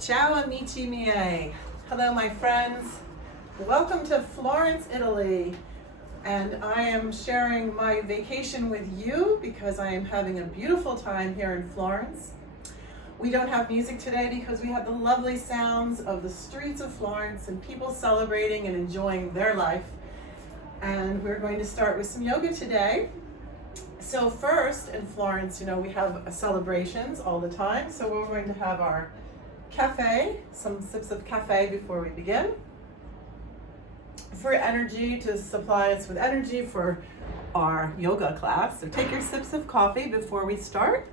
Ciao amici miei. Hello my friends. Welcome to Florence, Italy. And I am sharing my vacation with you because I am having a beautiful time here in Florence. We don't have music today because we have the lovely sounds of the streets of Florence and people celebrating and enjoying their life. And we're going to start with some yoga today. So first in Florence, we have celebrations all the time. So we're going to have our cafe, some sips of cafe before we begin. For energy, to supply us with energy for our yoga class. So take your sips of coffee before we start.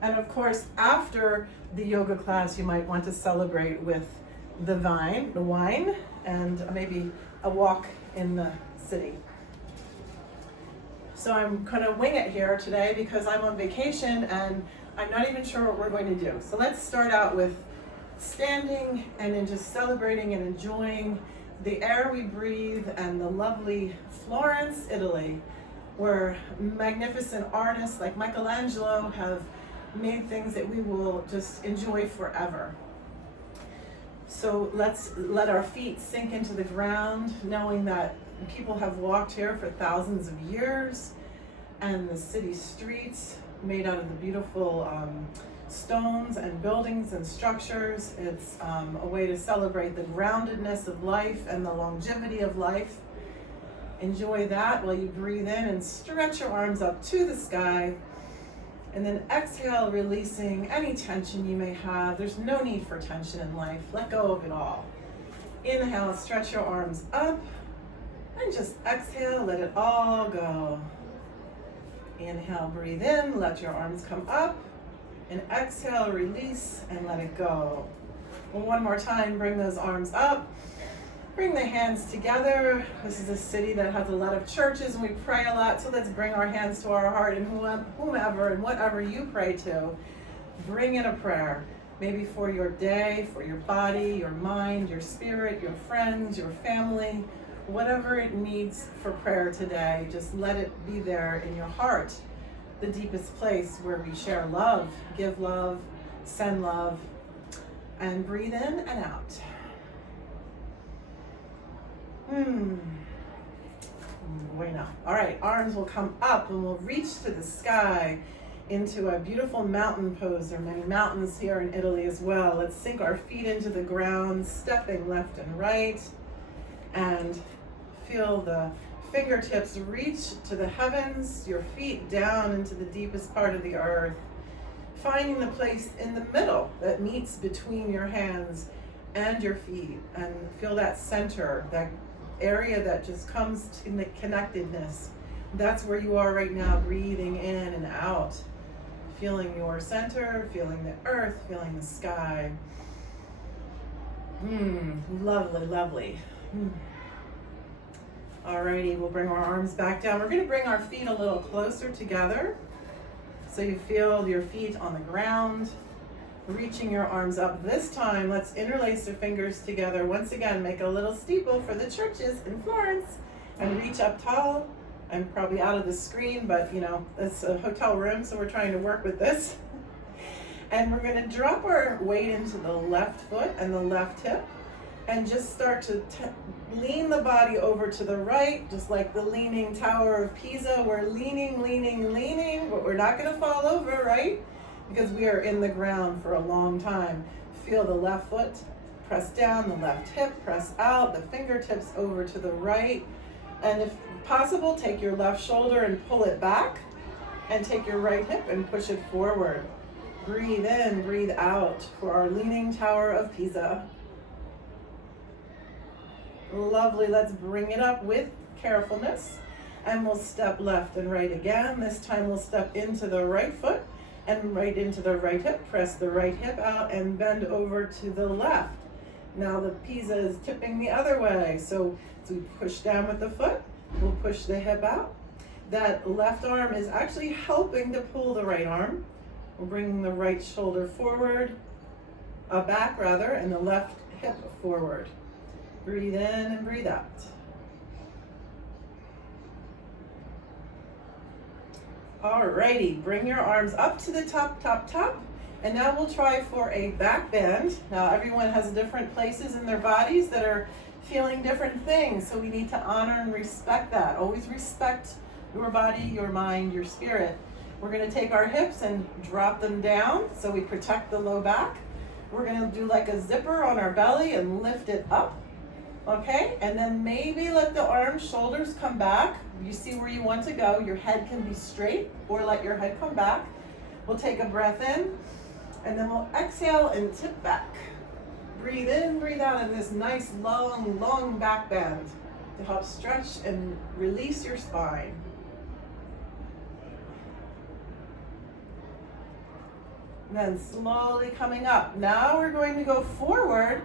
And of course, after the yoga class, you might want to celebrate with the wine, and maybe a walk in the city. So I'm gonna wing it here today because I'm on vacation and I'm not even sure what we're going to do. So let's start out with standing and then just celebrating and enjoying the air we breathe and the lovely Florence, Italy, where magnificent artists like Michelangelo have made things that we will just enjoy forever. So let's let our feet sink into the ground, knowing that people have walked here for thousands of years, and the city streets made out of the beautiful stones and buildings and structures. It's a way to celebrate the groundedness of life and the longevity of life. Enjoy that while you breathe in and stretch your arms up to the sky. And then exhale, releasing any tension you may have. There's no need for tension in life. Let go of it all. Inhale, stretch your arms up. And just exhale, let it all go. Inhale, breathe in, let your arms come up. And exhale, release, and let it go. Well, one more time, bring those arms up. Bring the hands together. This is a city that has a lot of churches and we pray a lot, so let's bring our hands to our heart, and whomever and whatever you pray to, bring in a prayer. Maybe for your day, for your body, your mind, your spirit, your friends, your family, whatever it needs for prayer today, just let it be there in your heart, the deepest place where we share love, give love, send love, and breathe in and out. Bueno. All right, arms will come up and we'll reach to the sky into a beautiful mountain pose. There are many mountains here in Italy as well. Let's sink our feet into the ground, stepping left and right, and feel the fingertips reach to the heavens, your feet down into the deepest part of the earth, finding the place in the middle that meets between your hands and your feet, and feel that center, that area that just comes to the connectedness. That's where you are right now, breathing in and out, feeling your center, feeling the earth, feeling the sky. Lovely, lovely. Alrighty, we'll bring our arms back down. We're going to bring our feet a little closer together so you feel your feet on the ground, reaching your arms up. This time, let's interlace your fingers together. Once again, make a little steeple for the churches in Florence and reach up tall. I'm probably out of the screen, but it's a hotel room, so we're trying to work with this. And we're going to drop our weight into the left foot and the left hip, and just start to lean the body over to the right, just like the Leaning Tower of Pisa. We're leaning, leaning, leaning, but we're not going to fall over, right? Because we are in the ground for a long time. Feel the left foot press down, the left hip press out, the fingertips over to the right. And if possible, take your left shoulder and pull it back, and take your right hip and push it forward. Breathe in, breathe out for our Leaning Tower of Pisa. Lovely, let's bring it up with carefulness, and we'll step left and right again. This time we'll step into the right foot and right into the right hip, press the right hip out and bend over to the left. Now the Pisa is tipping the other way, so as we push down with the foot, we'll push the hip out. That left arm is actually helping to pull the right arm. We're bringing the right shoulder forward, back rather, and the left hip forward. Breathe in and breathe out. Alrighty, bring your arms up to the top, And now we'll try for a back bend. Now everyone has different places in their bodies that are feeling different things, so we need to honor and respect that. Always respect your body, your mind, your spirit. We're gonna take our hips and drop them down so we protect the low back. We're gonna do like a zipper on our belly and lift it up, okay? And then maybe let the arms, shoulders come back. You see where you want to go. Your head can be straight or let your head come back. We'll take a breath in and then we'll exhale and tip back. Breathe in, breathe out in this nice long, long back bend to help stretch and release your spine. Then slowly coming up. Now we're going to go forward,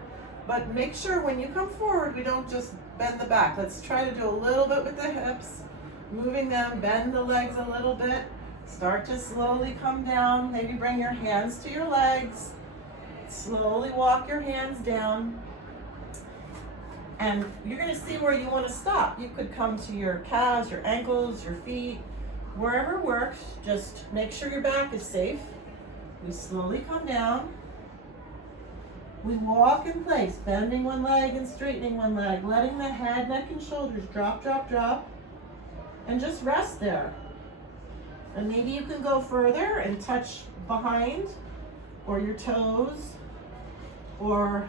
but make sure when you come forward, we don't just bend the back. Let's try to do a little bit with the hips, moving them, bend the legs a little bit. Start to slowly come down. Maybe bring your hands to your legs. Slowly walk your hands down. And you're gonna see where you wanna stop. You could come to your calves, your ankles, your feet, wherever works. Just make sure your back is safe. We slowly come down. We walk in place, bending one leg and straightening one leg, letting the head, neck, and shoulders drop, drop, drop, and just rest there. And maybe you can go further and touch behind or your toes, or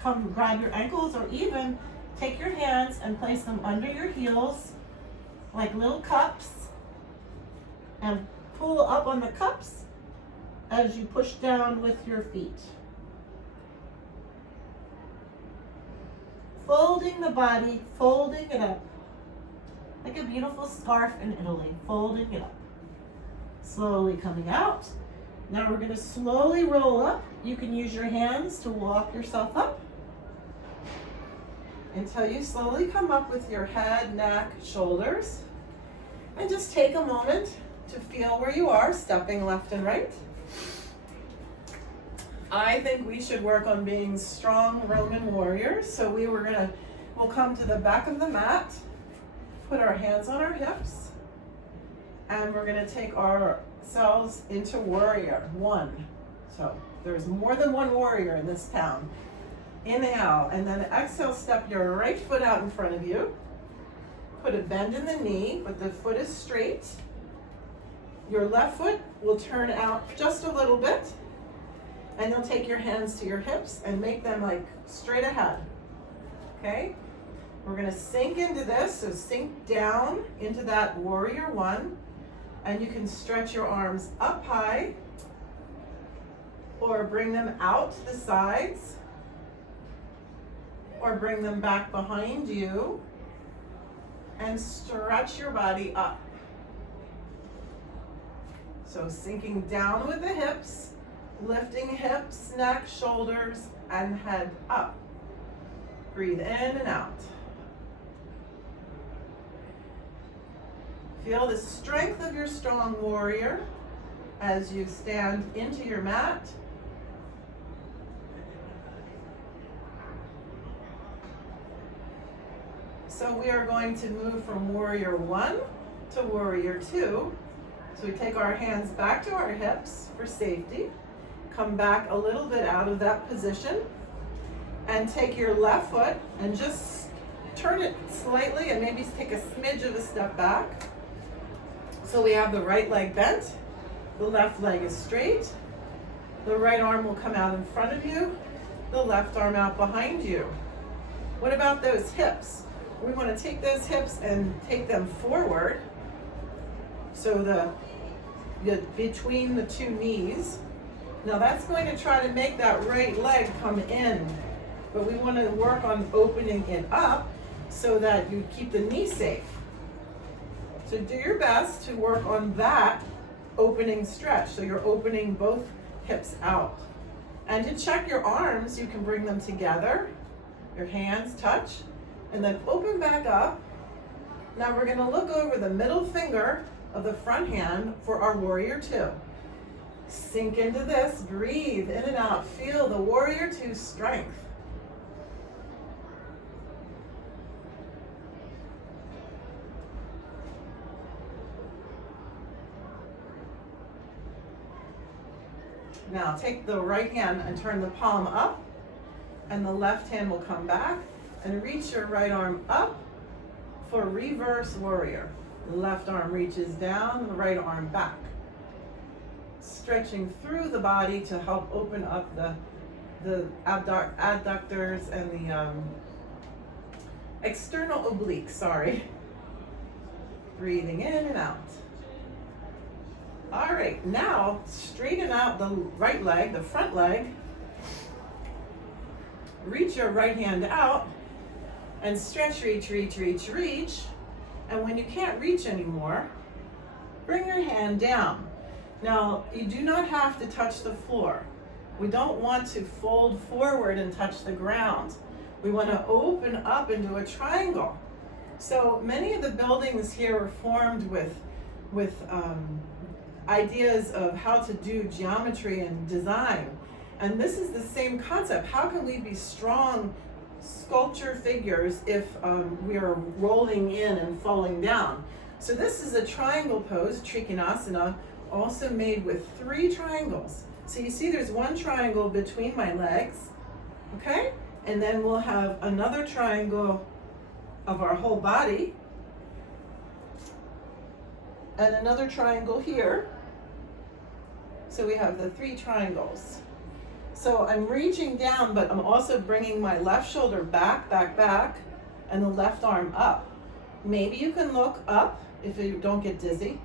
come grab your ankles, or even take your hands and place them under your heels like little cups and pull up on the cups as you push down with your feet. Folding the body, folding it up like a beautiful scarf in Italy, folding it up. Slowly coming out. Now we're going to slowly roll up. You can use your hands to walk yourself up until you slowly come up with your head, neck, shoulders. And just take a moment to feel where you are, stepping left and right. I think we should work on being strong Roman warriors. So we'll come to the back of the mat, put our hands on our hips, and we're gonna take ourselves into warrior one. So there's more than one warrior in this town. Inhale, and then exhale, step your right foot out in front of you. Put a bend in the knee, but the foot is straight. Your left foot will turn out just a little bit, and you'll take your hands to your hips and make them like straight ahead, okay? We're gonna sink into this, so sink down into that warrior one, and you can stretch your arms up high or bring them out to the sides or bring them back behind you and stretch your body up. So sinking down with the hips, lifting hips, neck, shoulders, and head up. Breathe in and out. Feel the strength of your strong warrior as you stand into your mat. So we are going to move from warrior one to warrior two. So we take our hands back to our hips for safety. Come back a little bit out of that position and take your left foot and just turn it slightly and maybe take a smidge of a step back. So we have the right leg bent, the left leg is straight, the right arm will come out in front of you, the left arm out behind you. What about those hips? We want to take those hips and take them forward, so between the two knees. Now that's going to try to make that right leg come in, but we want to work on opening it up so that you keep the knee safe. So do your best to work on that opening stretch. So you're opening both hips out. And to check your arms, you can bring them together, your hands touch, and then open back up. Now we're gonna look over the middle finger of the front hand for our warrior two. Sink into this, breathe in and out, feel the warrior two strength. Now take the right hand and turn the palm up, and the left hand will come back, and reach your right arm up for reverse warrior. The left arm reaches down, the right arm back. Stretching through the body to help open up the adductors and the external obliques, sorry. Breathing in and out. All right, now straighten out the right leg, the front leg. Reach your right hand out and stretch, reach, reach, reach, reach. And when you can't reach anymore, bring your hand down. Now, you do not have to touch the floor. We don't want to fold forward and touch the ground. We want to open up into a triangle. So many of the buildings here were formed with ideas of how to do geometry and design. And this is the same concept. How can we be strong sculpture figures if we are rolling in and falling down? So this is a triangle pose, Trikonasana, also made with 3 triangles. So you see there's one triangle between my legs, okay? And then we'll have another triangle of our whole body, and another triangle here. So we have the 3 triangles. So I'm reaching down, but I'm also bringing my left shoulder back, back, back, and the left arm up. Maybe you can look up if you don't get dizzy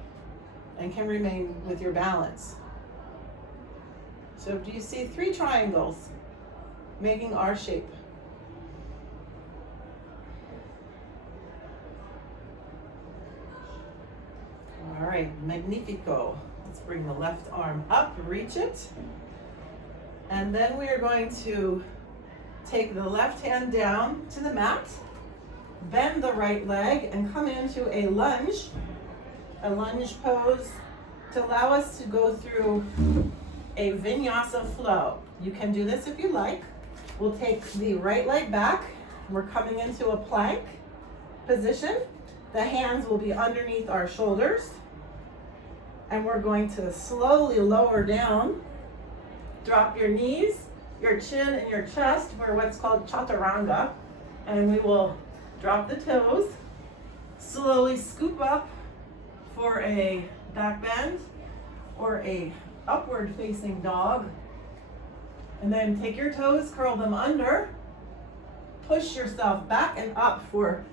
and can remain with your balance. So do you see 3 triangles making our shape? All right, magnifico. Let's bring the left arm up, reach it. And then we are going to take the left hand down to the mat, bend the right leg, and come into a lunge pose to allow us to go through a vinyasa flow. You can do this if you like. We'll take the right leg back. We're coming into a plank position. The hands will be underneath our shoulders. And we're going to slowly lower down. Drop your knees, your chin, and your chest for what's called chaturanga. And we will drop the toes. Slowly scoop up for a back bend or a upward facing dog. And then take your toes, curl them under. Push yourself back and up for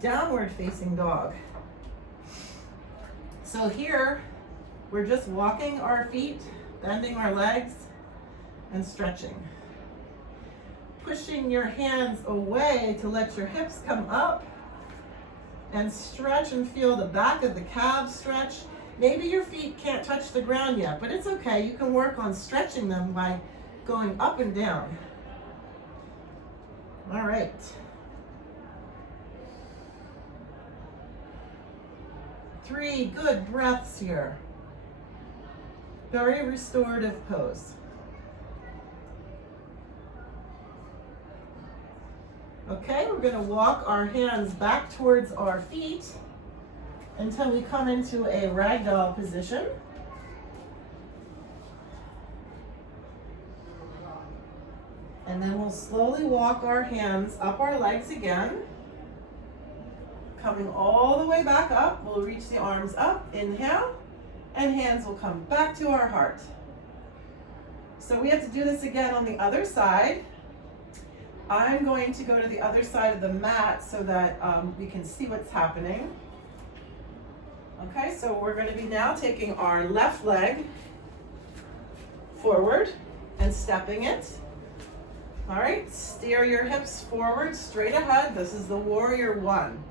downward facing dog. So here, we're just walking our feet, bending our legs, and stretching. Pushing your hands away to let your hips come up and stretch and feel the back of the calves stretch. Maybe your feet can't touch the ground yet, but it's okay. You can work on stretching them by going up and down. All right. Three good breaths here. Very restorative pose. Okay, we're going to walk our hands back towards our feet until we come into a ragdoll position. And then we'll slowly walk our hands up our legs again. Coming all the way back up, we'll reach the arms up, inhale, and hands will come back to our heart. So we have to do this again on the other side. I'm going to go to the other side of the mat so that we can see what's happening. Okay, so we're going to be now taking our left leg forward and stepping it. All right, steer your hips forward, straight ahead. This is the warrior one.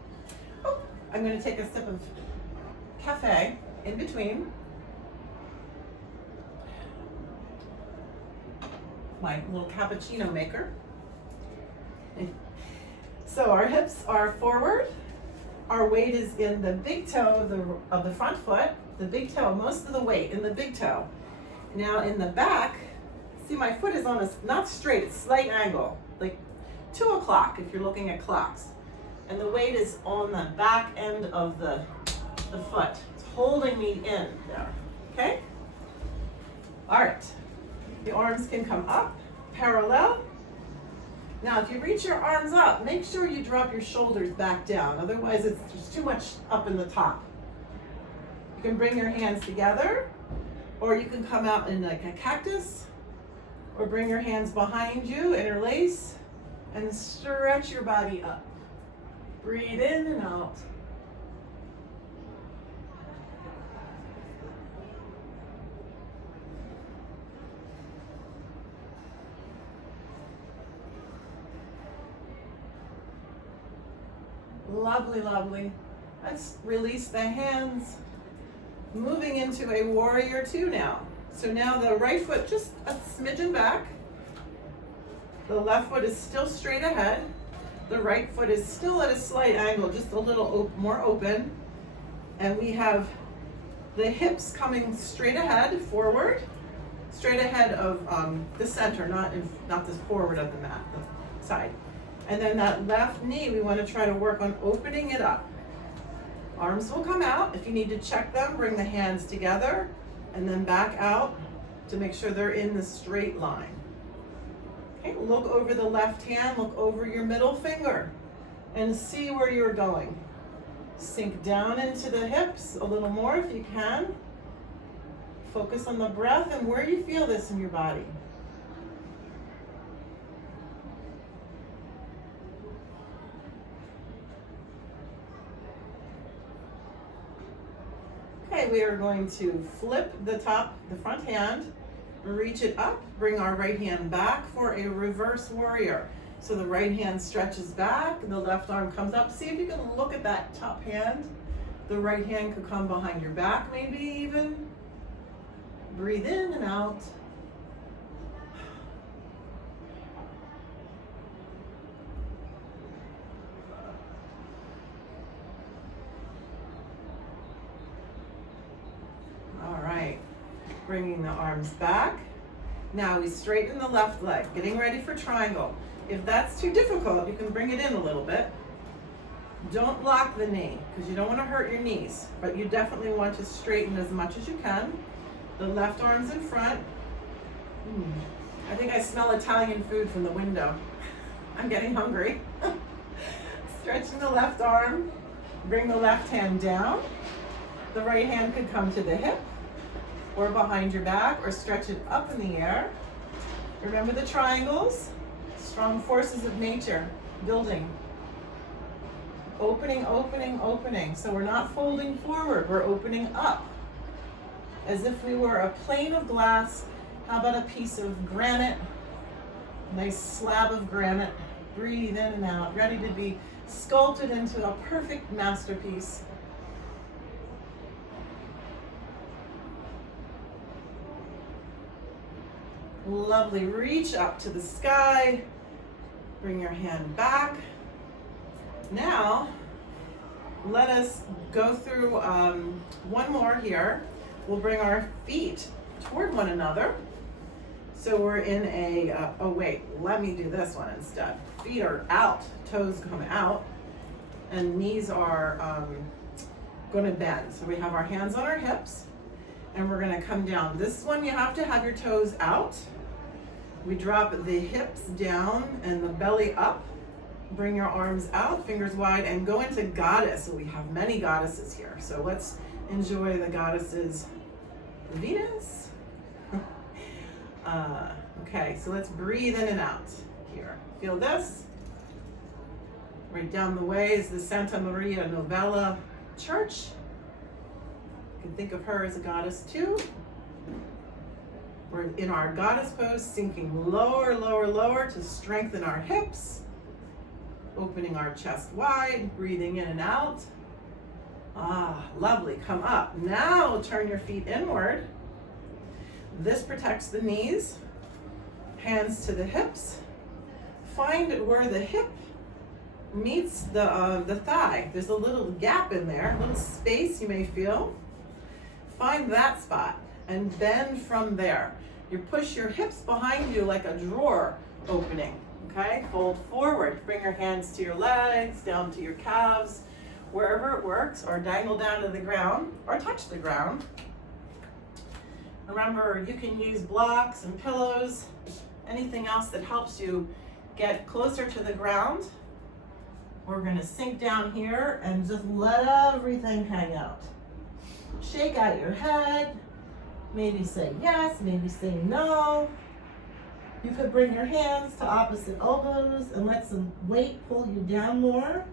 Oh, I'm going to take a sip of cafe in between. My little cappuccino maker. So our hips are forward. Our weight is in the big toe of the front foot. The big toe, most of the weight in the big toe. Now in the back, see my foot is on a, not straight, it's slight angle, like 2 o'clock if you're looking at clocks. And the weight is on the back end of the foot. It's holding me in there, okay? All right. The arms can come up, parallel. Now, if you reach your arms up, make sure you drop your shoulders back down. Otherwise, it's just too much up in the top. You can bring your hands together, or you can come out in like a cactus, or bring your hands behind you, interlace, and stretch your body up. Breathe in and out. Lovely, lovely. Let's release the hands. Moving into a warrior two now. So now the right foot just a smidgen back. The left foot is still straight ahead. The right foot is still at a slight angle, just a little more open. And we have the hips coming straight ahead, forward, straight ahead of the center, not this forward of the mat, the side. And then that left knee, we want to try to work on opening it up. Arms will come out. If you need to check them, bring the hands together and then back out to make sure they're in the straight line. Okay, look over the left hand, look over your middle finger and see where you're going. Sink down into the hips a little more if you can. Focus on the breath and where you feel this in your body. Okay, we are going to flip the front hand, reach it up, bring our right hand back for a reverse warrior. So the right hand stretches back, the left arm comes up. See if you can look at that top hand. The right hand could come behind your back maybe even. Breathe in and out. All right, bringing the arms back. Now we straighten the left leg, getting ready for triangle. If that's too difficult, you can bring it in a little bit. Don't lock the knee, because you don't want to hurt your knees, but you definitely want to straighten as much as you can. The left arm's in front. I think I smell Italian food from the window. I'm getting hungry. Stretching the left arm, bring the left hand down. The right hand could come to the hip, or behind your back, or stretch it up in the air. Remember the triangles, strong forces of nature, building. Opening, opening, opening. So we're not folding forward, we're opening up. As if we were a plane of glass. How about a piece of granite? Nice slab of granite. Breathe in and out, ready to be sculpted into a perfect masterpiece. Lovely, reach up to the sky. Bring your hand back. Now, let us go through one more here. We'll bring our feet toward one another. So we're in a, oh wait, let me do this one instead. Feet are out, toes come out, and knees are gonna bend. So we have our hands on our hips, and we're gonna come down. This one you have to have your toes out. We drop the hips down and the belly up. Bring your arms out, fingers wide, and go into goddess. So we have many goddesses here. So let's enjoy the goddesses. Venus. Okay, so let's breathe in and out here. Feel this? Right down the way is the Santa Maria Novella Church. You can think of her as a goddess too. We're in our goddess pose, sinking lower, lower, lower to strengthen our hips. Opening our chest wide, breathing in and out. Ah, lovely, come up. Now turn your feet inward. This protects the knees. Hands to the hips. Find where the hip meets the thigh. There's a little gap in there, a little space you may feel. Find that spot and bend from there. You push your hips behind you like a drawer opening. Okay, fold forward, bring your hands to your legs, down to your calves, wherever it works, or dangle down to the ground, or touch the ground. Remember, you can use blocks and pillows, anything else that helps you get closer to the ground. We're going to sink down here and just let everything hang out. Shake out your head. Maybe say yes, maybe say no. You could bring your hands to opposite elbows and let some weight pull you down more.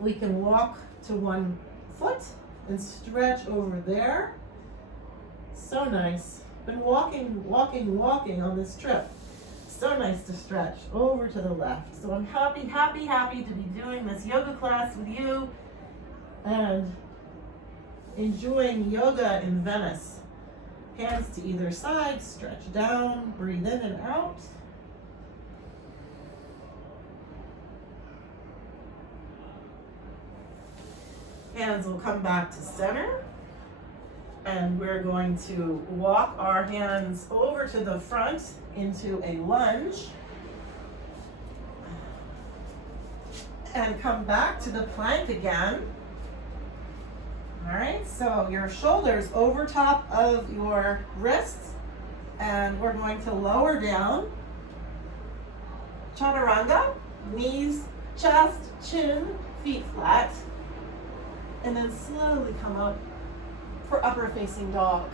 We can walk to one foot and stretch over there. So nice. Been walking on this trip. So nice to stretch over to the left. So I'm happy to be doing this yoga class with you and enjoying yoga in Venice. Hands to either side, stretch down, breathe in and out. Hands will come back to center. And we're going to walk our hands over to the front into a lunge. And come back to the plank again. All right, so your shoulders over top of your wrists. And we're going to lower down. Chaturanga, knees, chest, chin, feet flat. And then slowly come up for upper facing dog.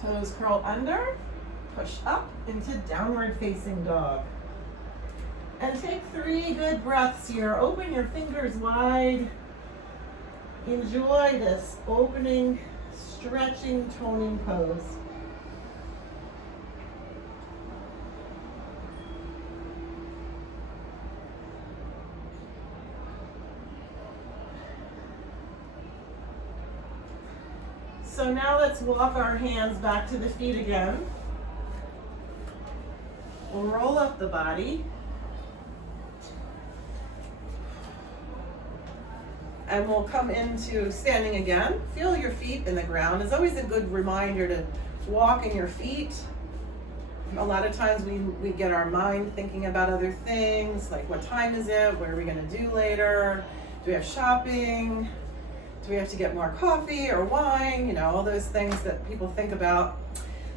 Toes curl under, push up into downward facing dog. And take 3 good breaths here. Open your fingers wide. Enjoy this opening, stretching, toning pose. So now let's walk our hands back to the feet again. We'll roll up the body. And we'll come into standing again. Feel your feet in the ground. It's always a good reminder to walk in your feet. A lot of times we get our mind thinking about other things, like what time is it? What are we gonna do later? Do we have shopping? Do we have to get more coffee or wine? You know, all those things that people think about.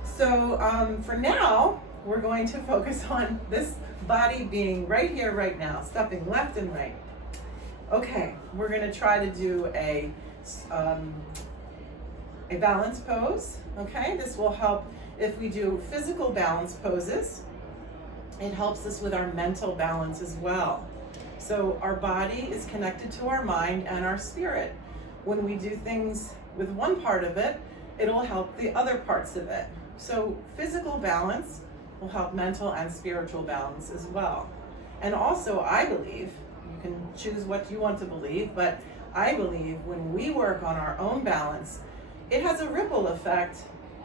So for now, we're going to focus on this body being right here, right now, stepping left and right. Okay, we're gonna try to do a balance pose, okay? This will help if we do physical balance poses. It helps us with our mental balance as well. So our body is connected to our mind and our spirit. When we do things with one part of it, it'll help the other parts of it. So physical balance will help mental and spiritual balance as well. And also, I believe, you can choose what you want to believe, but I believe when we work on our own balance, it has a ripple effect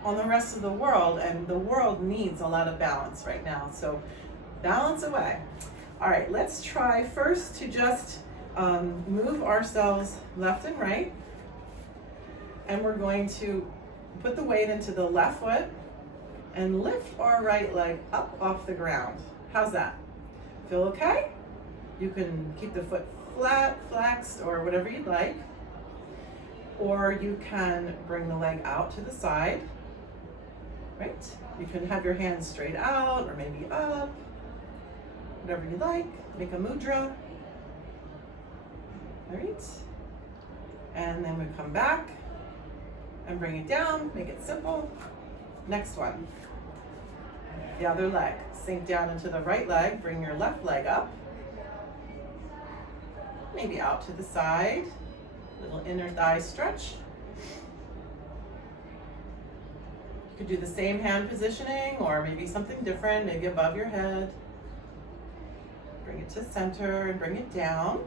on the rest of the world, and the world needs a lot of balance right now. So balance away. All right, let's try first to just move ourselves left and right, and we're going to put the weight into the left foot and lift our right leg up off the ground. How's that? Feel okay? You can keep the foot flat, flexed, or whatever you'd like, or you can bring the leg out to the side, right? You can have your hands straight out or maybe up, whatever you like. Make a mudra. All right, and then we come back and bring it down, make it simple. Next one, the other leg. Sink down into the right leg, bring your left leg up, maybe out to the side, little inner thigh stretch. You could do the same hand positioning or maybe something different, maybe above your head. Bring it to center and bring it down.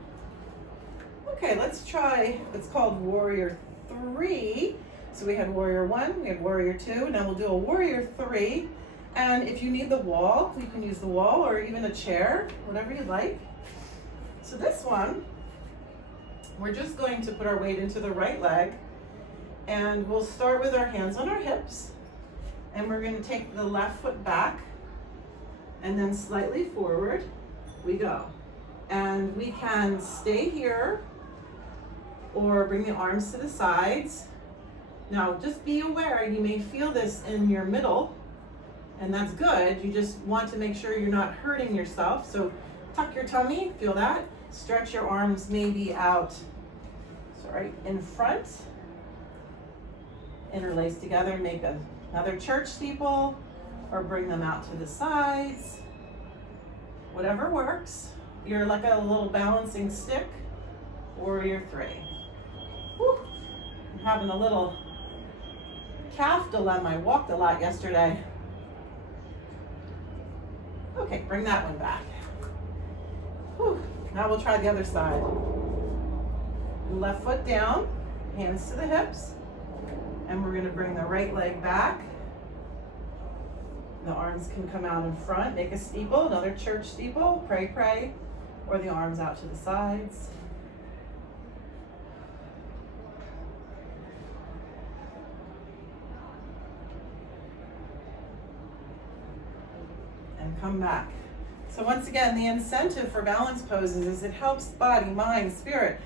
Okay, let's try, it's called Warrior 3. So we had Warrior 1, we had Warrior 2, now we'll do a Warrior 3. And if you need the wall, you can use the wall or even a chair, whatever you like. So this one, we're just going to put our weight into the right leg, and we'll start with our hands on our hips, and we're going to take the left foot back, and then slightly forward we go. And we can stay here or bring the arms to the sides. Now just be aware, you may feel this in your middle, and that's good. You just want to make sure you're not hurting yourself. So tuck your tummy, feel that. Stretch your arms maybe out, in front. Interlace together, make another church steeple, or bring them out to the sides. Whatever works. You're like a little balancing stick, warrior three. Whew. I'm having a little calf dilemma. I walked a lot yesterday. Okay, bring that one back. Whew. Now we'll try the other side. Left foot down, hands to the hips, and we're going to bring the right leg back. The arms can come out in front, make a steeple, another church steeple, pray, pray, or the arms out to the sides. And come back. So once again, the incentive for balance poses is it helps body, mind, spirit,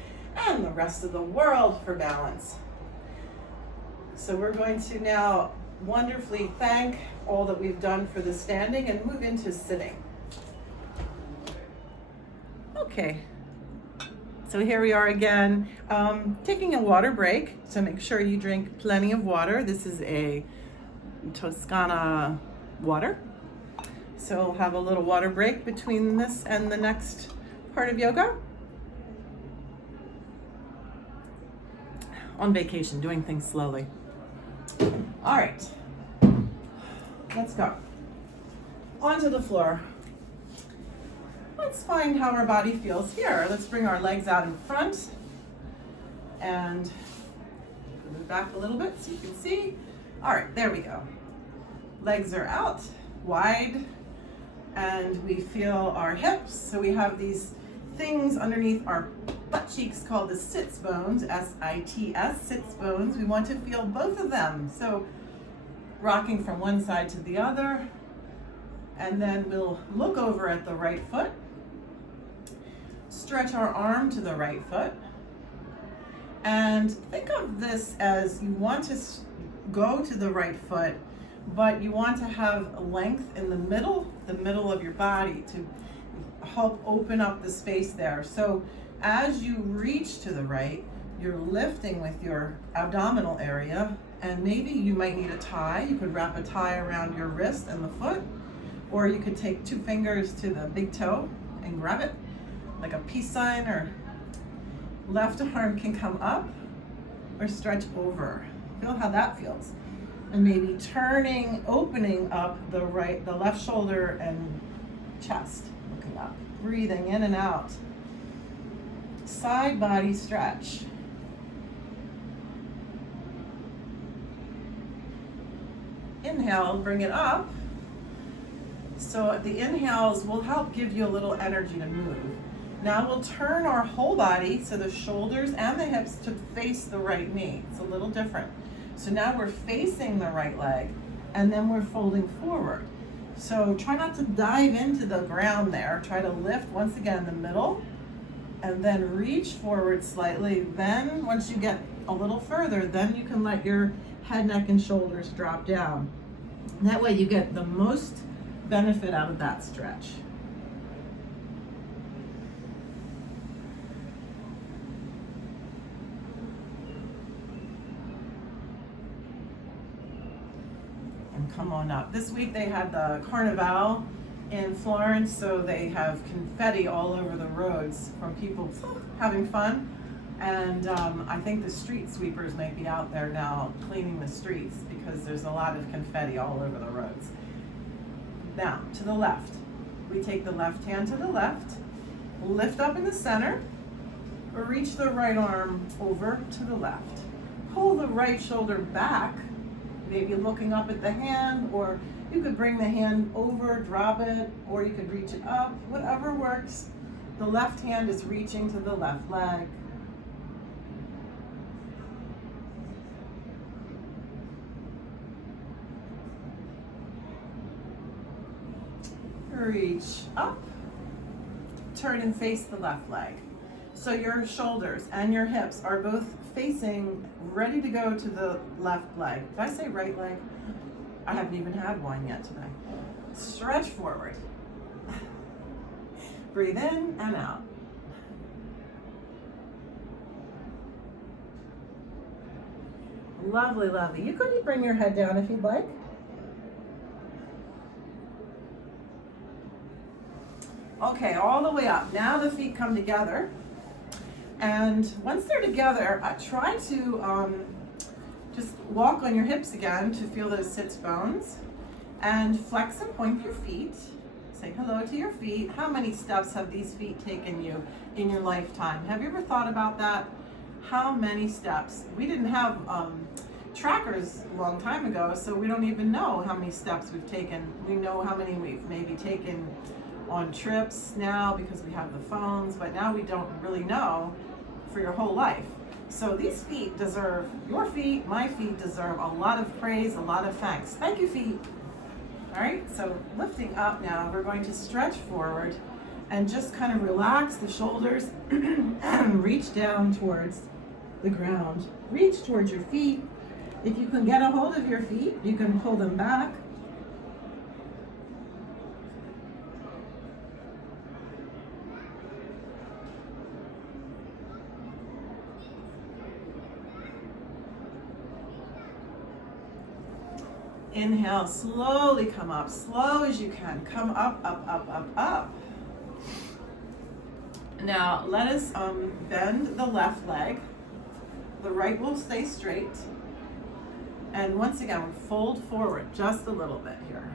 and the rest of the world for balance. So we're going to now wonderfully thank all that we've done for the standing and move into sitting. Okay, so here we are again, taking a water break. So make sure you drink plenty of water. This is a Toscana water. So we'll have a little water break between this and the next part of yoga. On vacation, doing things slowly. All right, let's go. Onto the floor. Let's find how our body feels here. Let's bring our legs out in front and move back a little bit so you can see. All right, there we go. Legs are out, wide, and we feel our hips. So we have these things underneath our butt cheeks called the sits bones, S-I-T-S, sits bones. We want to feel both of them. So rocking from one side to the other, and then we'll look over at the right foot, stretch our arm to the right foot, and think of this as you want to go to the right foot, but you want to have length in the middle of your body to help open up the space there. So as you reach to the right, you're lifting with your abdominal area, and maybe you might need a tie. You could wrap a tie around your wrist and the foot, or you could take 2 fingers to the big toe and grab it like a peace sign, or left arm can come up or stretch over. Feel how that feels. And maybe turning, opening up the left shoulder and chest, looking up, breathing in and out. Side body stretch. Inhale, bring it up. So the inhales will help give you a little energy to move. Now we'll turn our whole body, so the shoulders and the hips, to face the right knee. It's a little different. So now we're facing the right leg, and then we're folding forward. So try not to dive into the ground there. Try to lift once again the middle, and then reach forward slightly. Then once you get a little further, then you can let your head, neck, and shoulders drop down. That way you get the most benefit out of that stretch. And come on up. This week they had the Carnival in Florence, so they have confetti all over the roads from people having fun. And I think the street sweepers may be out there now cleaning the streets because there's a lot of confetti all over the roads. Now, to the left. We take the left hand to the left, lift up in the center, or reach the right arm over to the left. Pull the right shoulder back, maybe looking up at the hand, or you could bring the hand over, drop it, or you could reach it up, whatever works. The left hand is reaching to the left leg. Reach up, turn and face the left leg. So your shoulders and your hips are both facing, ready to go to the left leg. Did I say right leg? I haven't even had wine yet today. Stretch forward. Breathe in and out. Lovely, lovely. You could bring your head down if you'd like. Okay, all the way up. Now the feet come together. And once they're together, try to just walk on your hips again to feel those sits bones. And flex and point your feet. Say hello to your feet. How many steps have these feet taken you in your lifetime? Have you ever thought about that? How many steps? We didn't have trackers a long time ago, so we don't even know how many steps we've taken. We know how many we've maybe taken on trips now because we have the phones, but now we don't really know for your whole life. So these feet deserve, your feet, my feet deserve a lot of praise, a lot of thanks. Thank you, feet. All right, so lifting up now, we're going to stretch forward and just kind of relax the shoulders and reach down towards the ground. Reach towards your feet. If you can get a hold of your feet, you can pull them back. Inhale, slowly come up, slow as you can. Come up, up, up, up, up. Now let us bend the left leg. The right will stay straight. And once again, we'll fold forward just a little bit here.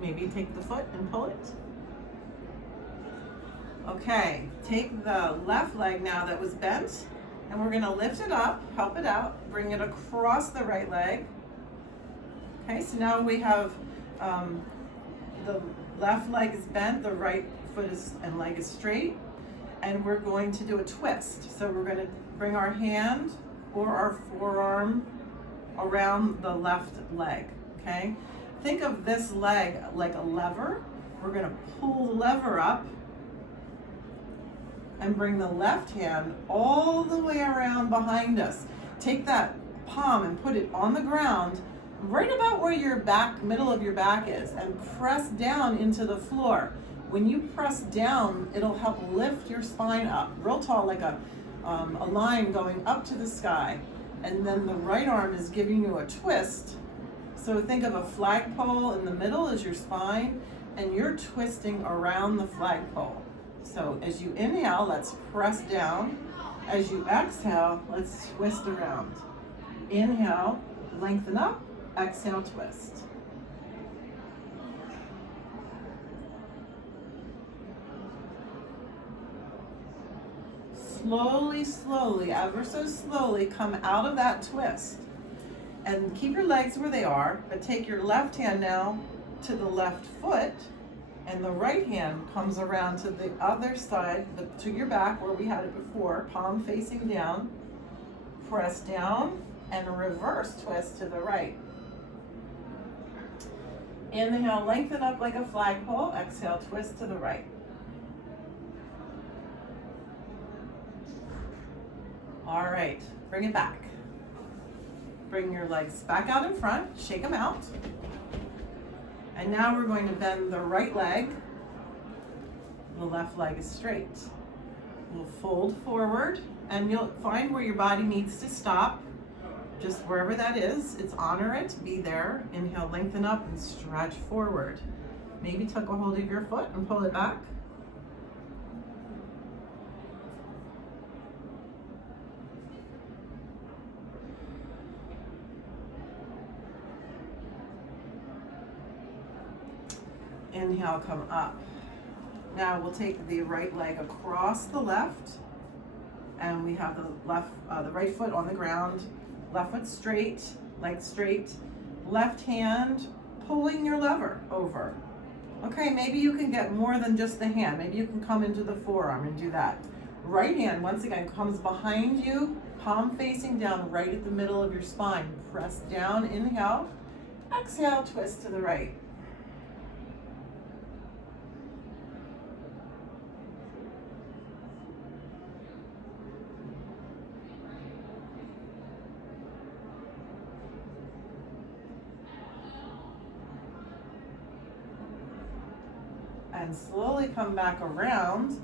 Maybe take the foot and pull it. Okay, take the left leg now that was bent, and we're gonna lift it up, help it out, bring it across the right leg. Okay, so now we have the left leg is bent, the right foot and leg is straight, and we're going to do a twist. So we're gonna bring our hand or our forearm around the left leg, okay? Think of this leg like a lever. We're gonna pull the lever up and bring the left hand all the way around behind us. Take that palm and put it on the ground right about where your back, middle of your back is, and press down into the floor. When you press down, it'll help lift your spine up, real tall, like a line going up to the sky. And then the right arm is giving you a twist. So think of a flagpole in the middle as your spine, and you're twisting around the flagpole. So as you inhale, let's press down. As you exhale, let's twist around. Inhale, lengthen up, exhale, twist. Slowly, slowly, ever so slowly, come out of that twist. And keep your legs where they are, but take your left hand now to the left foot, and the right hand comes around to the other side, to your back where we had it before, palm facing down. Press down and reverse twist to the right. Inhale, lengthen up like a flagpole. Exhale, twist to the right. All right, bring it back. Bring your legs back out in front, shake them out. And now we're going to bend the right leg. The left leg is straight. We'll fold forward, and you'll find where your body needs to stop. Just wherever that is, it's honor it, be there. Inhale, lengthen up and stretch forward. Maybe tuck a hold of your foot and pull it back. Inhale, come up. Now we'll take the right leg across the left, and we have the right foot on the ground, left foot straight, leg straight, left hand pulling your lever over. Okay, maybe you can get more than just the hand. Maybe you can come into the forearm and do that. Right hand, once again, comes behind you, palm facing down right at the middle of your spine. Press down, inhale. Exhale, twist to the right. And slowly come back around.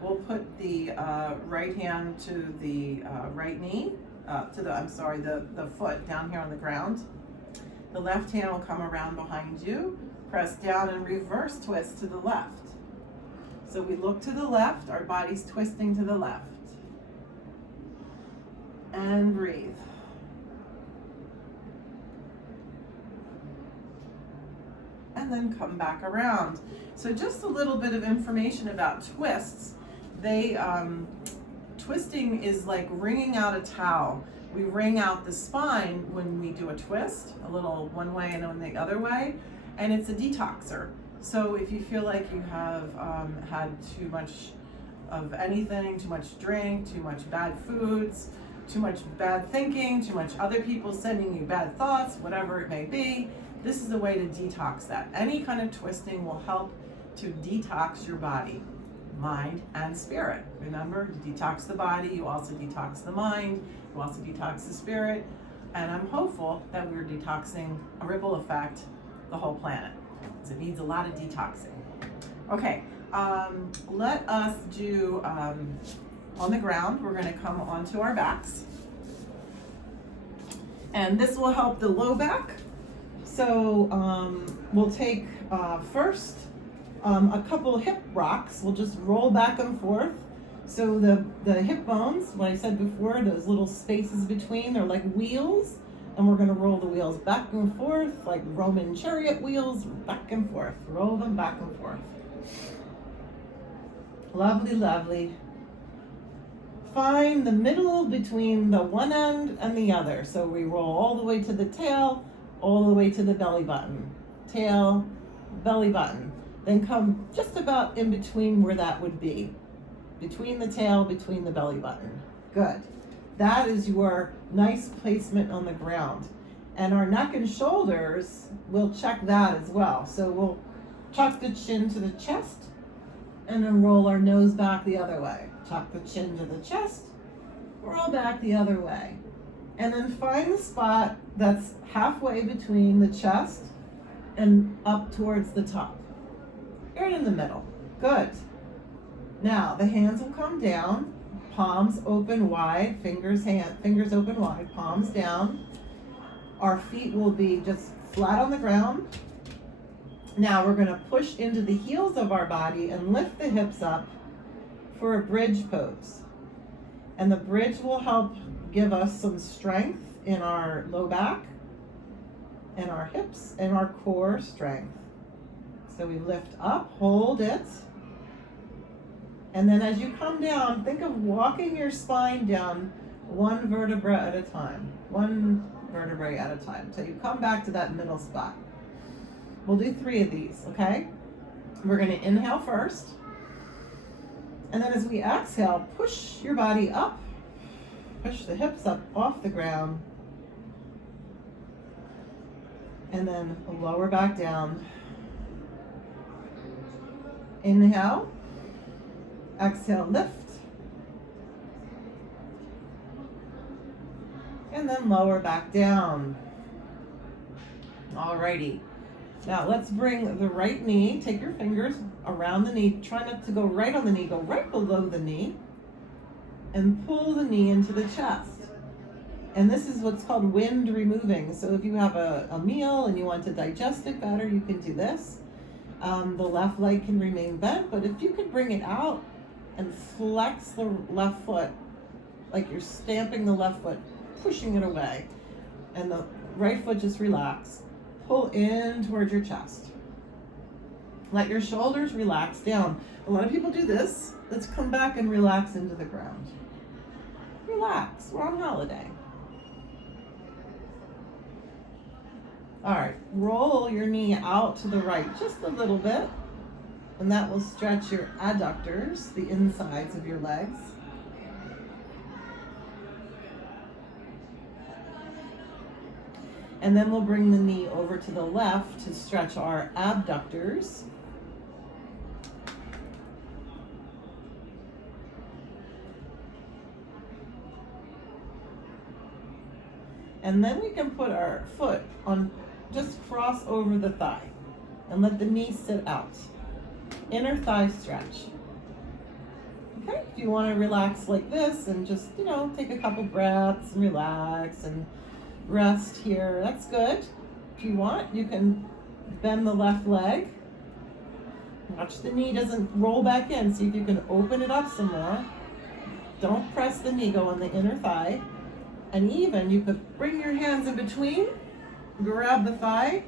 We'll put the right hand to the right knee, the foot down here on the ground. The left hand will come around behind you. Press down and reverse twist to the left. So we look to the left, our body's twisting to the left. And breathe. And then come back around. So just a little bit of information about twists. Twisting is like wringing out a towel. We wring out the spine when we do a twist, a little one way and then the other way, and it's a detoxer. So if you feel like you have had too much of anything, too much drink, too much bad foods, too much bad thinking, too much other people sending you bad thoughts, whatever it may be, this is a way to detox that. Any kind of twisting will help to detox your body, mind, and spirit. Remember, to detox the body, you also detox the mind, you also detox the spirit, and I'm hopeful that we're detoxing a ripple effect the whole planet. So it needs a lot of detoxing. Okay, let us do, on the ground, we're gonna come onto our backs. And this will help the low back. So we'll take first a couple hip rocks. We'll just roll back and forth. So the hip bones, what I said before, those little spaces between, they're like wheels. And we're gonna roll the wheels back and forth, like Roman chariot wheels, back and forth. Roll them back and forth. Lovely, lovely. Find the middle between the one end and the other. So we roll all the way to the tail, all the way to the belly button. Tail, belly button. Then come just about in between where that would be. Between the tail, between the belly button. Good. That is your nice placement on the ground. And our neck and shoulders, we'll check that as well. So we'll tuck the chin to the chest and then roll our nose back the other way. Tuck the chin to the chest, roll back the other way. And then find the spot that's halfway between the chest and up towards the top. Right in the middle. Good. Now the hands will come down, palms open wide, fingers open wide, palms down. Our feet will be just flat on the ground. Now we're going to push into the heels of our body and lift the hips up for a bridge pose. And the bridge will help give us some strength in our low back and our hips and our core strength. So we lift up, hold it. And then as you come down, think of walking your spine down one vertebra at a time. One vertebrae at a time. So you come back to that middle spot. We'll do 3 of these, okay? We're going to inhale first. And then as we exhale, push your body up. Push the hips up off the ground. And then lower back down. Inhale. Exhale, lift. And then lower back down. Alrighty. Now let's bring the right knee, take your fingers around the knee, try not to go right on the knee, go right below the knee, and pull the knee into the chest. And this is what's called wind removing. So if you have a meal and you want to digest it better, you can do this. The left leg can remain bent, but if you could bring it out and flex the left foot, like you're stamping the left foot, pushing it away, and the right foot just relax. Pull in towards your chest. Let your shoulders relax down. A lot of people do this. Let's come back and relax into the ground. Relax, we're on holiday. All right, roll your knee out to the right just a little bit, and that will stretch your adductors, the insides of your legs. And then we'll bring the knee over to the left to stretch our abductors. And then we can put our foot on, just cross over the thigh and let the knee sit out. Inner thigh stretch. Okay, if you want to relax like this and just, take a couple breaths and relax and rest here, that's good. If you want, you can bend the left leg. Watch the knee doesn't roll back in. See if you can open it up some more. Don't press the knee, go on the inner thigh. And even you could bring your hands in between, grab the thigh,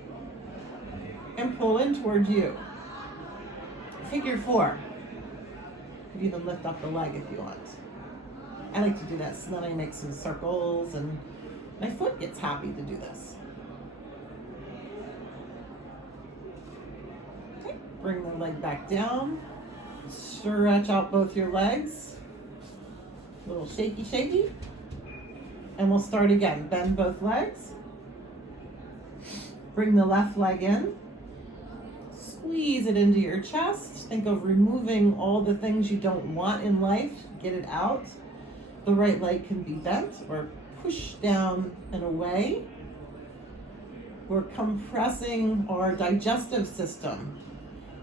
and pull in toward you. Figure 4. You can even lift up the leg if you want. I like to do this, and then I make some circles, and my foot gets happy to do this. Okay, bring the leg back down. Stretch out both your legs. A little shaky, shaky. And we'll start again. Bend both legs. Bring the left leg in. Squeeze it into your chest. Think of removing all the things you don't want in life. Get it out. The right leg can be bent or pushed down and away. We're compressing our digestive system.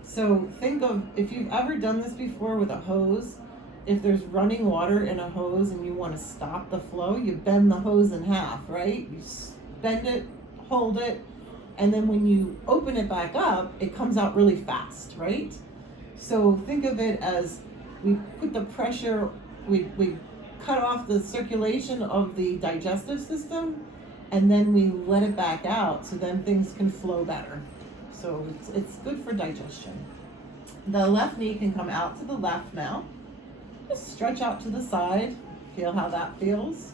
So think of, if you've ever done this before with a hose, if there's running water in a hose and you want to stop the flow, you bend the hose in half, right? You bend it, hold it, and then when you open it back up, it comes out really fast, right? So think of it as we put the pressure, we cut off the circulation of the digestive system, and then we let it back out so then things can flow better. So it's good for digestion. The left knee can come out to the left now. Just stretch out to the side. Feel how that feels.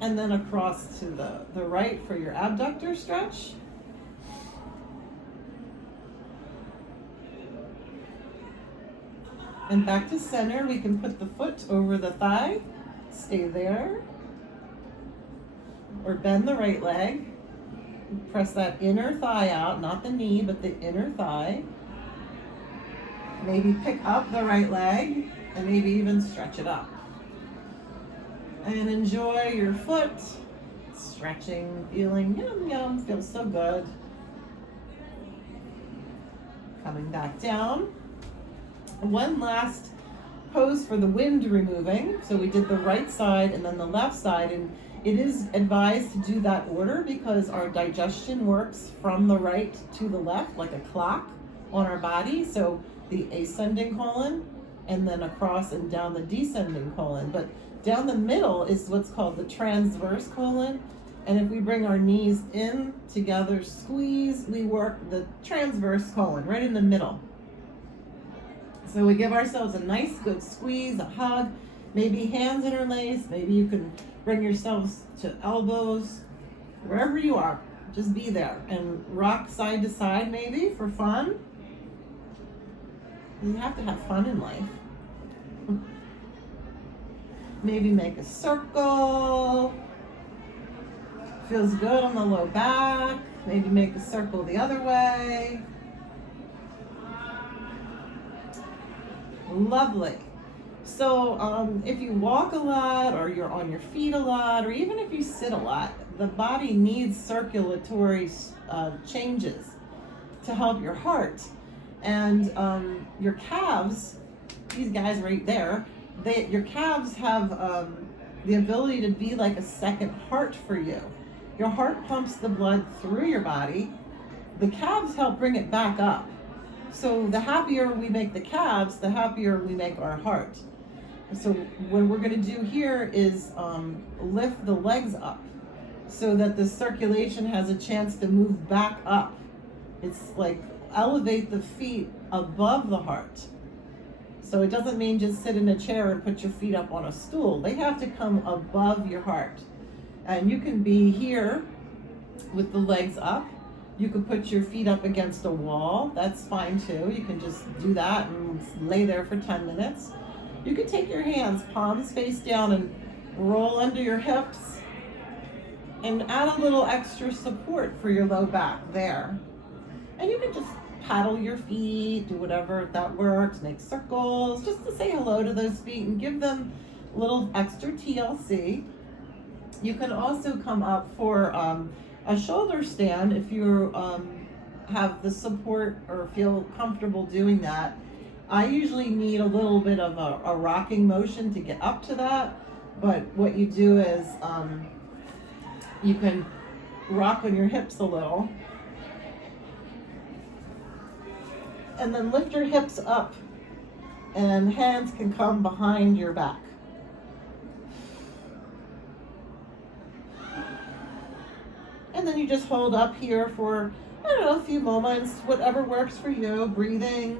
And then across to the right for your abductor stretch. And back to center, we can put the foot over the thigh. Stay there. Or bend the right leg. Press that inner thigh out, not the knee, but the inner thigh. Maybe pick up the right leg and maybe even stretch it up. And enjoy your foot stretching, feeling yum yum, feels so good. Coming back down. One last pose for the wind removing. So we did the right side and then the left side, and it is advised to do that order because our digestion works from the right to the left like a clock on our body. So the ascending colon and then across and down the descending colon. But down the middle is what's called the transverse colon. And if we bring our knees in together, squeeze, we work the transverse colon right in the middle. So we give ourselves a nice good squeeze, a hug, maybe hands interlaced, maybe you can bring yourselves to elbows, wherever you are, just be there and rock side to side maybe for fun. You have to have fun in life. Maybe make a circle. Feels good on the low back. Maybe make a circle the other way. Lovely. So if you walk a lot or you're on your feet a lot or even if you sit a lot, the body needs circulatory changes to help your heart. And your calves, these guys right there, your calves have the ability to be like a second heart for you. Your heart pumps the blood through your body. The calves help bring it back up. So the happier we make the calves, the happier we make our heart. So what we're going to do here is lift the legs up so that the circulation has a chance to move back up. It's like elevate the feet above the heart. So it doesn't mean just sit in a chair and put your feet up on a stool. They have to come above your heart. And you can be here with the legs up. You can put your feet up against a wall. That's fine too. You can just do that and lay there for 10 minutes. You can take your hands, palms face down, and roll under your hips, and add a little extra support for your low back there. And you can just paddle your feet, do whatever that works, make circles, just to say hello to those feet and give them a little extra TLC. You can also come up for a shoulder stand if you have the support or feel comfortable doing that. I usually need a little bit of a rocking motion to get up to that, but what you do is you can rock on your hips a little and then lift your hips up, and hands can come behind your back. And then you just hold up here for, I don't know, a few moments, whatever works for you, breathing.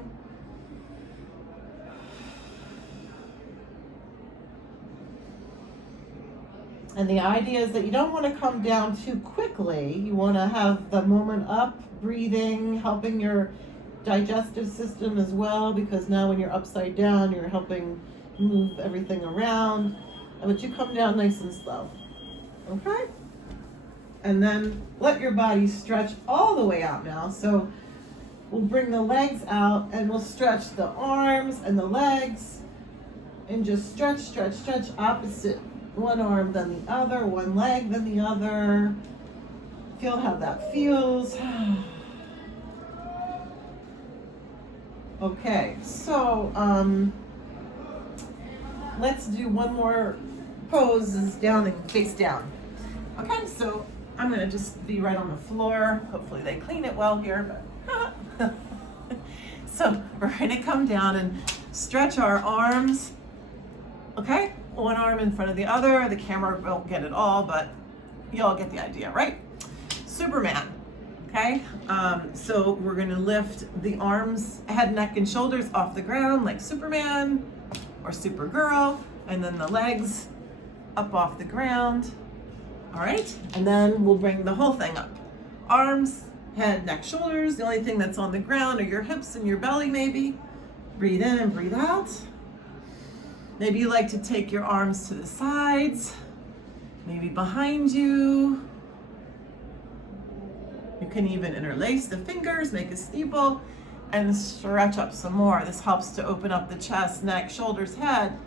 And the idea is that you don't want to come down too quickly. You want to have the moment up, breathing, helping your digestive system as well, because now when you're upside down, you're helping move everything around. But you come down nice and slow. Okay? And then let your body stretch all the way out now. So we'll bring the legs out and we'll stretch the arms and the legs and just stretch, stretch, stretch opposite. One arm, then the other, one leg, then the other. Feel how that feels. Okay, so let's do one more pose, is down and face down. Okay, so I'm gonna just be right on the floor. Hopefully they clean it well here, but so we're gonna come down and stretch our arms. Okay, one arm in front of the other. The camera won't get it all, but you all get the idea, right? Superman. Okay, so we're gonna lift the arms, head, neck, and shoulders off the ground like Superman or Supergirl, and then the legs up off the ground. All right, and then we'll bring the whole thing up. Arms, head, neck, shoulders. The only thing that's on the ground are your hips and your belly maybe. Breathe in and breathe out. Maybe you like to take your arms to the sides, maybe behind you. You can even interlace the fingers, make a steeple, and stretch up some more. This helps to open up the chest, neck, shoulders, head.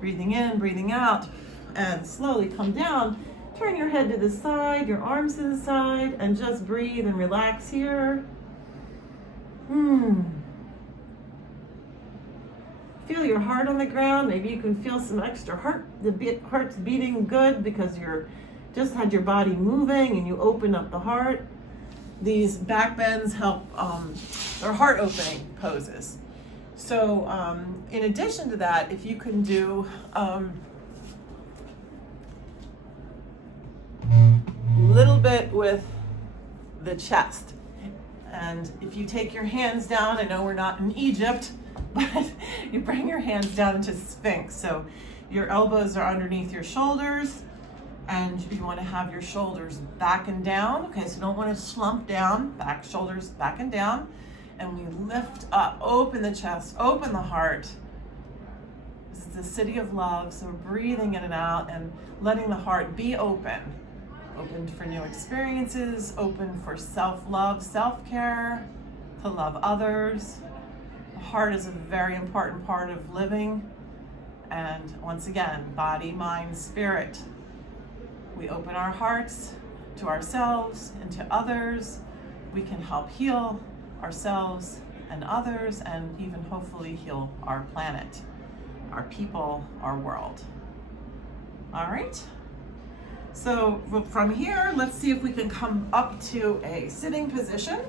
Breathing in, breathing out, and slowly come down. Turn your head to the side, your arms to the side, and just breathe and relax here. Feel your heart on the ground. Maybe you can feel some extra heart. The heart's beating good because you're just had your body moving and you open up the heart. These back bends help, they're heart opening poses. So in addition to that, if you can do a little bit with the chest. And if you take your hands down, I know we're not in Egypt, but you bring your hands down into Sphinx. So your elbows are underneath your shoulders, and you want to have your shoulders back and down. Okay, so you don't want to slump down, back, shoulders back and down. And we lift up, open the chest, open the heart. This is the city of love, so breathing in and out and letting the heart be open. Open for new experiences, open for self-love, self-care, to love others. The heart is a very important part of living. And once again, body, mind, spirit. We open our hearts to ourselves and to others. We can help heal ourselves and others, and even hopefully heal our planet, our people, our world. All right. So from here, let's see if we can come up to a sitting position.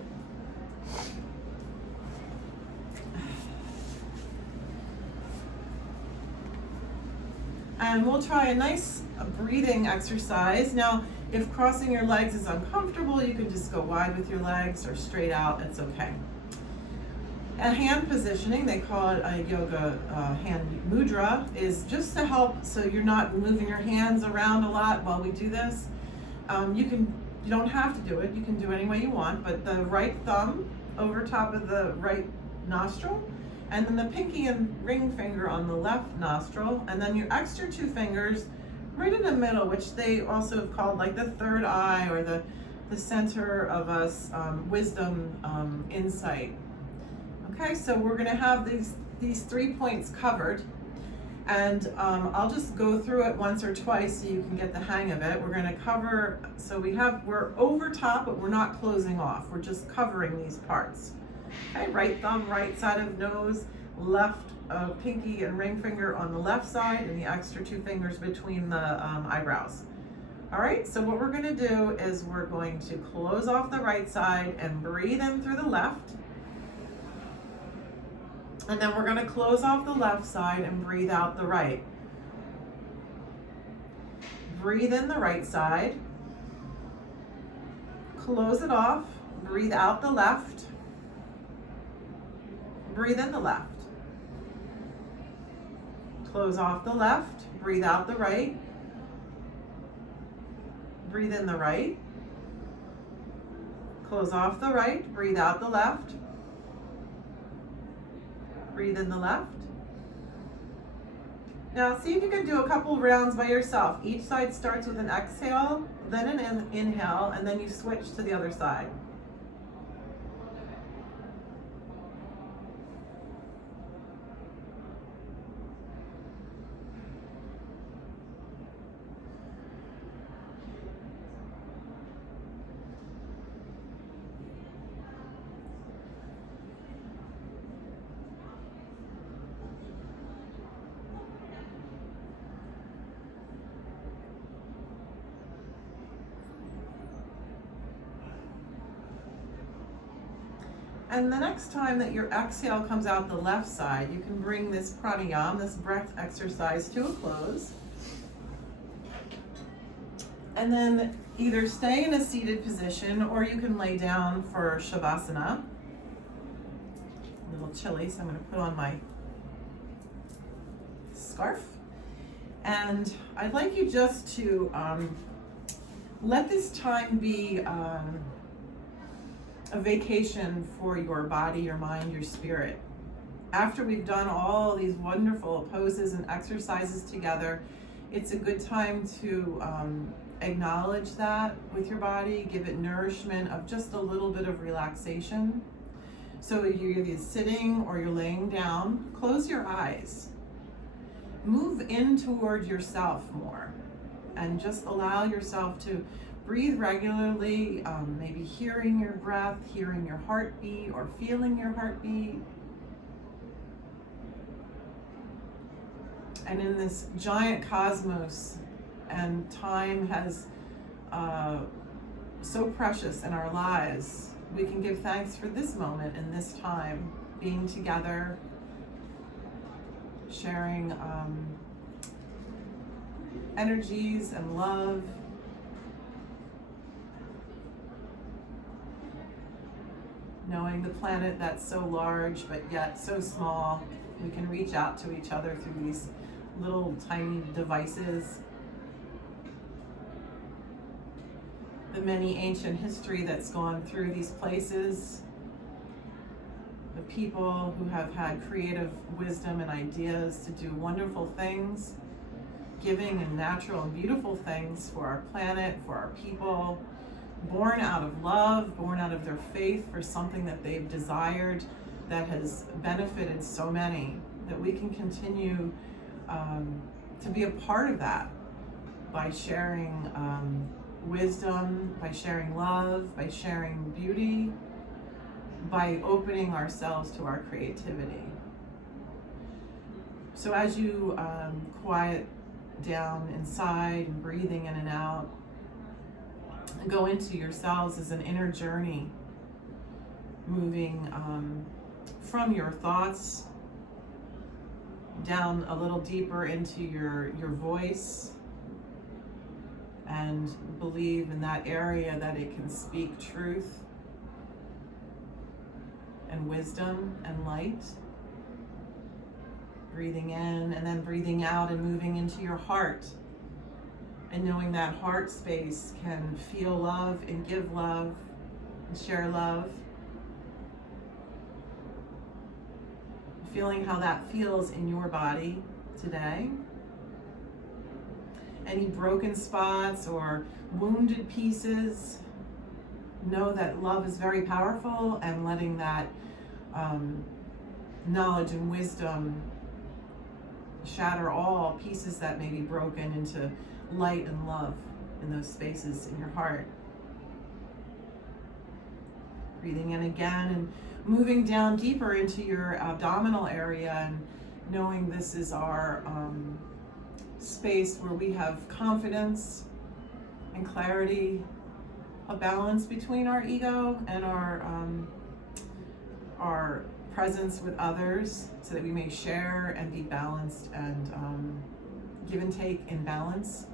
And we'll try a nice breathing exercise. Now, if crossing your legs is uncomfortable, you can just go wide with your legs or straight out, it's okay. A hand positioning, they call it a yoga hand mudra, is just to help so you're not moving your hands around a lot while we do this. You don't have to do it, you can do it any way you want, but the right thumb over top of the right nostril, and then the pinky and ring finger on the left nostril, and then your extra two fingers right in the middle, which they also have called like the third eye, or the center of us, wisdom, insight. Okay, so we're going to have these 3 points covered, and I'll just go through it once or twice so you can get the hang of it. We're going to cover, so we're over top, but we're not closing off. We're just covering these parts. Okay, right thumb, right side of nose, left pinky and ring finger on the left side, and the extra 2 fingers between the eyebrows. All right, so what we're going to do is we're going to close off the right side and breathe in through the left. And then we're going to close off the left side and breathe out the right. Breathe in the right side. Close it off. Breathe out the left. Breathe in the left. Close off the left. Breathe out the right. Breathe in the right. Close off the right. Breathe out the left. Breathe in the left. Now see if you can do a couple rounds by yourself. Each side starts with an exhale, then an inhale, and then you switch to the other side. And the next time that your exhale comes out the left side, you can bring this pranayama, this breath exercise, to a close. And then either stay in a seated position, or you can lay down for Shavasana. A little chilly, so I'm going to put on my scarf. And I'd like you just to let this time be a vacation for your body, your mind, your spirit. After we've done all these wonderful poses and exercises together, it's a good time to acknowledge that with your body, give it nourishment of just a little bit of relaxation. So you're either sitting or you're laying down, close your eyes. Move in toward yourself more, and just allow yourself to breathe regularly, maybe hearing your breath, hearing your heartbeat, or feeling your heartbeat. And in this giant cosmos, and time has so precious in our lives, we can give thanks for this moment and this time, being together, sharing energies and love. Knowing the planet that's so large but yet so small, we can reach out to each other through these little tiny devices. The many ancient history that's gone through these places, the people who have had creative wisdom and ideas to do wonderful things, giving and natural and beautiful things for our planet, for our people, born out of love, born out of their faith for something that they've desired that has benefited so many, that we can continue to be a part of that by sharing wisdom, by sharing love, by sharing beauty, by opening ourselves to our creativity. So as you quiet down inside and breathing in and out, go into yourselves as an inner journey, moving from your thoughts down a little deeper into your voice, and believe in that area that it can speak truth and wisdom and light. Breathing in and then breathing out and moving into your heart, and knowing that heart space can feel love and give love and share love. Feeling how that feels in your body today. any broken spots or wounded pieces. Know that love is very powerful, and letting that knowledge and wisdom shatter all pieces that may be broken into light and love in those spaces in your heart. Breathing in again and moving down deeper into your abdominal area, and knowing this is our space where we have confidence and clarity, a balance between our ego and our presence with others, so that we may share and be balanced and give and take in balance.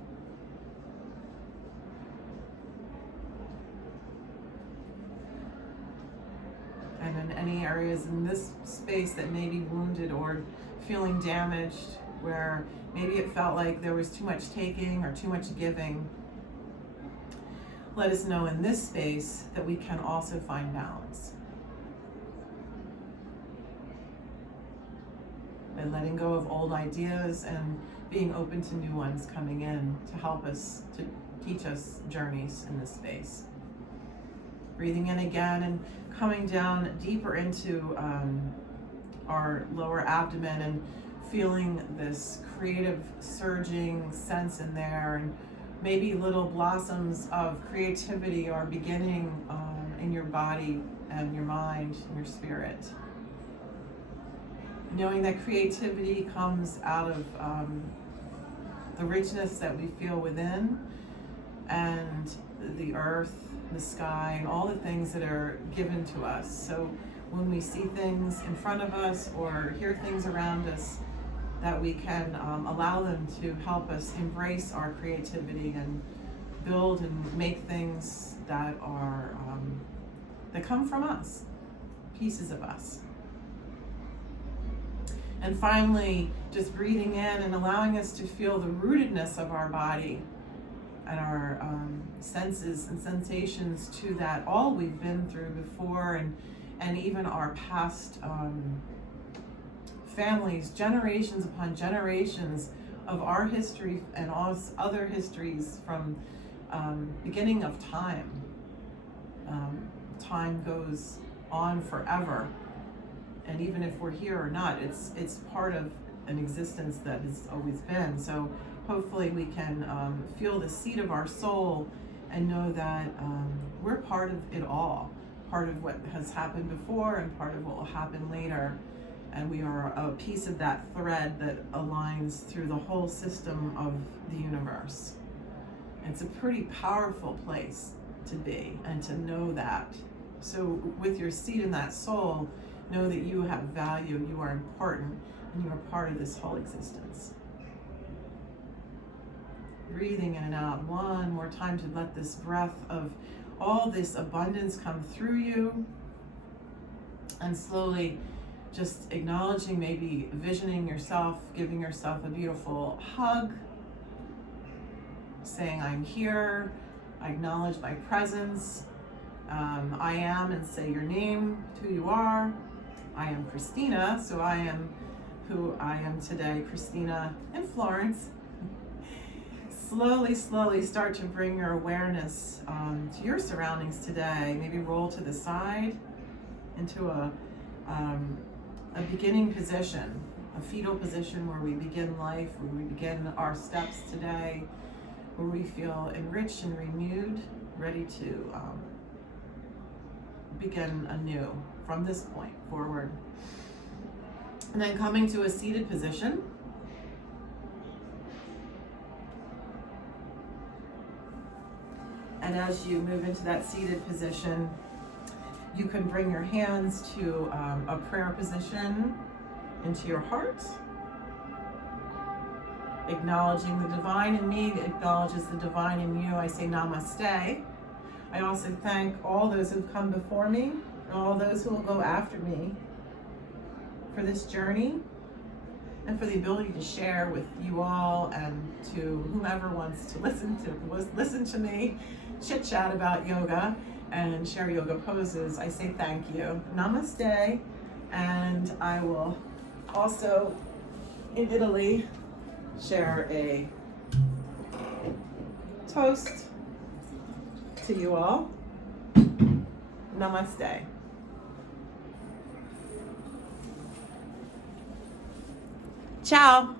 And in any areas in this space that may be wounded or feeling damaged, where maybe it felt like there was too much taking or too much giving, let us know in this space that we can also find balance. By letting go of old ideas and being open to new ones coming in to help us, to teach us journeys in this space. Breathing in again and coming down deeper into our lower abdomen, and feeling this creative surging sense in there, and maybe little blossoms of creativity are beginning in your body and your mind and your spirit. Knowing that creativity comes out of the richness that we feel within, and the earth, the sky, and all the things that are given to us. So when we see things in front of us or hear things around us, that we can allow them to help us embrace our creativity and build and make things that are that come from us, pieces of us. And finally, just breathing in and allowing us to feel the rootedness of our body and our senses and sensations to that, all we've been through before, and even our past families, generations upon generations of our history and all other histories from beginning of time. Time goes on forever, and even if we're here or not, it's part of an existence that has always been. So hopefully we can feel the seed of our soul and know that we're part of it all, part of what has happened before and part of what will happen later. And we are a piece of that thread that aligns through the whole system of the universe. It's a pretty powerful place to be and to know that. So with your seed in that soul, know that you have value, you are important, and you are part of this whole existence. Breathing in and out one more time to let this breath of all this abundance come through you, and slowly just acknowledging, maybe visioning yourself, giving yourself a beautiful hug, saying, I'm here, I acknowledge my presence, I am, and say your name, who you are. I am Christina, so I am who I am today, Christina in Florence. Slowly start to bring your awareness to your surroundings today. Maybe roll to the side into a beginning position, a fetal position where we begin life, where we begin our steps today, where we feel enriched and renewed, ready to begin anew from this point forward. And then coming to a seated position. And as you move into that seated position, you can bring your hands to a prayer position into your heart, acknowledging the divine in me acknowledges the divine in you. I say namaste. I also thank all those who've come before me and all those who will go after me for this journey, and for the ability to share with you all and to whomever wants to listen to me chit chat about yoga and share yoga poses. I say thank you. Namaste. And I will also in Italy share a toast to you all. Namaste. Ciao.